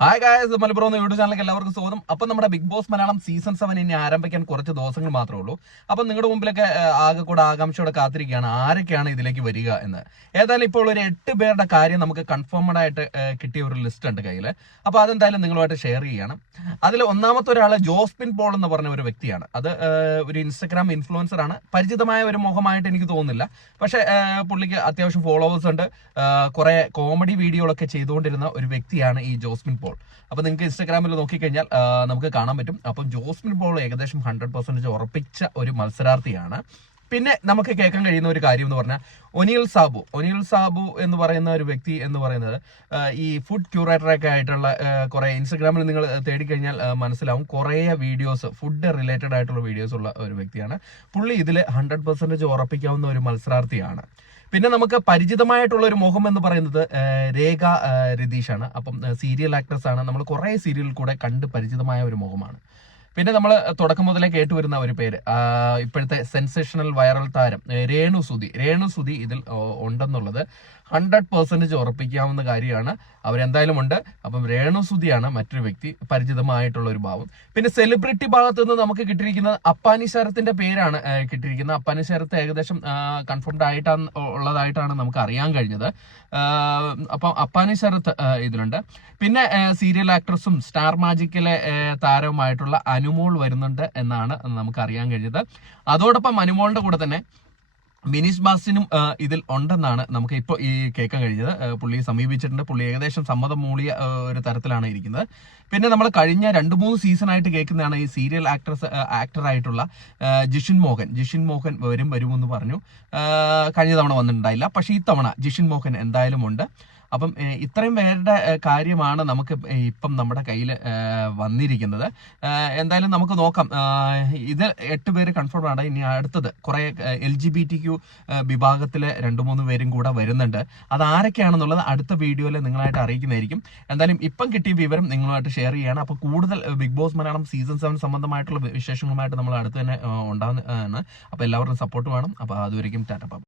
Hi guys, Malappuram YouTube ചാനലിലേക്ക് എല്ലാവർക്കും സ്വാഗതം. അപ്പം നമ്മുടെ ബിഗ് ബോസ് മലയാളം സീസൺ 7 ഇനി ആരംഭിക്കാൻ കുറച്ച് ദിവസങ്ങൾ മാത്രമേ ഉള്ളൂ. അപ്പം നിങ്ങളുടെ മുമ്പിലൊക്കെ ആകെ കൂടെ ആകാംക്ഷയോടെ കാത്തിരിക്കുകയാണ് ആരൊക്കെയാണ് ഇതിലേക്ക് വരിക എന്ന്. ഏതായാലും ഇപ്പോൾ ഒരു 8 പേരുടെ കാര്യം നമുക്ക് കൺഫേംഡ് ആയിട്ട് കിട്ടിയ ഒരു ലിസ്റ്റ് ഉണ്ട് കയ്യിൽ. അപ്പോൾ അതെന്തായാലും നിങ്ങളുമായിട്ട് ഷെയർ ചെയ്യാണ്. അതിൽ ഒന്നാമത്തെ ഒരാൾ ജോസ്പിൻ പോൾ എന്ന് പറഞ്ഞ ഒരു വ്യക്തിയാണ്. അത് ഒരു ഇൻസ്റ്റഗ്രാം ഇൻഫ്ലുവൻസർ ആണ്. പരിചിതമായ ഒരു മുഖമായിട്ട് എനിക്ക് തോന്നുന്നില്ല. പക്ഷേ പുള്ളിക്ക് അത്യാവശ്യം ഫോളോവേഴ്സ് ഉണ്ട്. കുറെ കോമഡി വീഡിയോകളൊക്കെ ചെയ്തുകൊണ്ടിരുന്ന ഒരു വ്യക്തിയാണ് ഈ ജോസ്പിൻ പോൾ. അപ്പൊ നിങ്ങൾക്ക് ഇൻസ്റ്റാഗ്രാമിൽ നോക്കിക്കഴിഞ്ഞാൽ നമുക്ക് കാണാൻ പറ്റും. അപ്പം ജോസ്മിൻ പോൾ ഏകദേശം 100% ഉറപ്പിച്ച ഒരു മത്സരാർത്ഥിയാണ്. പിന്നെ നമുക്ക് കേൾക്കാൻ കഴിയുന്ന ഒരു കാര്യം എന്ന് പറഞ്ഞാൽ ഒനിൽ സാബു എന്ന് പറയുന്ന ഒരു വ്യക്തി എന്ന് പറയുന്നത് ഈ ഫുഡ് ക്യൂറേറ്ററൊക്കെ ആയിട്ടുള്ള കുറെ ഇൻസ്റ്റഗ്രാമിൽ നിങ്ങൾ തേടിക്കഴിഞ്ഞാൽ മനസ്സിലാവും കുറേ വീഡിയോസ് ഫുഡ് റിലേറ്റഡ് ആയിട്ടുള്ള വീഡിയോസ് ഉള്ള ഒരു വ്യക്തിയാണ്. പുള്ളി ഇതിൽ 100% ഉറപ്പിക്കാവുന്ന ഒരു മത്സരാർത്ഥിയാണ്. പിന്നെ നമുക്ക് പരിചിതമായിട്ടുള്ള ഒരു മുഖം എന്ന് പറയുന്നത് രേഖ രതീഷാണ്. അപ്പം സീരിയൽ ആക്ട്രസ് ആണ്. നമ്മൾ കുറെ സീരിയലിൽ കൂടെ കണ്ട് പരിചിതമായ ഒരു മുഖമാണ്. പിന്നെ നമ്മൾ തുടക്കം മുതലേ കേട്ടുവരുന്ന ഒരു പേര്, ഇപ്പോഴത്തെ സെൻസേഷണൽ വൈറൽ താരം രേണു സുധി ഇതിൽ ഉണ്ടെന്നുള്ളത് 100% ഉറപ്പിക്കാവുന്ന കാര്യമാണ്. അവരെന്തായാലും ഉണ്ട്. അപ്പം രേണു സുധിയാണ് മറ്റൊരു വ്യക്തി, പരിചിതമായിട്ടുള്ള ഒരു ഭാവം. പിന്നെ സെലിബ്രിറ്റി ഭാഗത്ത് നിന്ന് നമുക്ക് കിട്ടിയിരിക്കുന്നത് അപ്പാനി ശരത്തിന്റെ പേരാണ് കിട്ടിയിരിക്കുന്നത്. അപ്പാനി ശരത്ത് ഏകദേശം കൺഫേംഡ് ആയിട്ടാണ് ഉള്ളതായിട്ടാണ് നമുക്ക് അറിയാൻ കഴിഞ്ഞത്. അപ്പം അപ്പാനി ശരത്ത് ഇതിലുണ്ട്. പിന്നെ സീരിയൽ ആക്ട്രസും സ്റ്റാർ മാജിക്കിലെ താരവുമായിട്ടുള്ള അനുമോൾ വരുന്നുണ്ട് എന്നാണ് നമുക്ക് അറിയാൻ കഴിഞ്ഞത്. അതോടൊപ്പം അനുമോളിന്റെ കൂടെ തന്നെ മിനിഷ് ബാസിനും ഇതിൽ ഉണ്ടെന്നാണ് നമുക്ക് ഇപ്പോൾ ഈ കേൾക്കാൻ കഴിഞ്ഞത്. പുള്ളിയെ സമീപിച്ചിട്ടുണ്ട്. പുള്ളി ഏകദേശം സമ്മതം മൂളിയ ഒരു തരത്തിലാണ് ഇരിക്കുന്നത്. പിന്നെ നമ്മൾ കഴിഞ്ഞ 2-3 സീസണായിട്ട് കേൾക്കുന്നതാണ് ഈ സീരിയൽ ആക്ടറായിട്ടുള്ള ജിഷിൻ മോഹൻ വരുമെന്ന് പറഞ്ഞു. കഴിഞ്ഞ തവണ വന്നിട്ടുണ്ടായില്ല. പക്ഷെ ഈ തവണ ജിഷിൻ മോഹൻ എന്തായാലും ഉണ്ട്. അപ്പം ഇത്രയും പേരുടെ കാര്യമാണ് നമുക്ക് ഇപ്പം നമ്മുടെ കയ്യിൽ വന്നിരിക്കുന്നത്. എന്തായാലും നമുക്ക് നോക്കാം. ഇത് 8 പേര് കൺഫേം ആണ്. ഇനി അടുത്തത് കുറെ LGBTQ വിഭാഗത്തിലെ 2-3 പേരും കൂടെ വരുന്നുണ്ട്. അത് ആരൊക്കെയാണെന്നുള്ളത് അടുത്ത വീഡിയോയിൽ നിങ്ങളായിട്ട് അറിയിക്കുന്നതായിരിക്കും. എന്തായാലും ഇപ്പം കിട്ടിയ വിവരം നിങ്ങളുമായിട്ട് ഷെയർ ചെയ്യാണ്. അപ്പോൾ കൂടുതൽ ബിഗ് ബോസ് മലയാളം സീസൺ 7 സംബന്ധമായിട്ടുള്ള വിശേഷങ്ങളുമായിട്ട് നമ്മൾ അടുത്ത് തന്നെ ഉണ്ടാകുന്നതാണ്. അപ്പോൾ എല്ലാവരും സപ്പോർട്ട് വേണം. അപ്പോൾ അതുവരെയും ടാറ്റ.